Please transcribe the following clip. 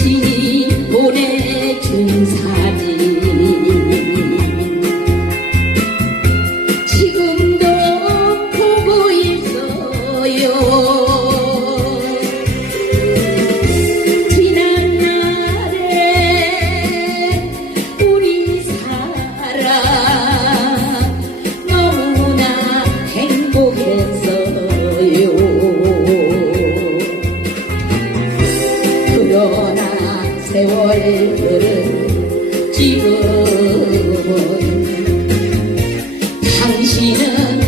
assim. 세월이 흐른 지금은 당신은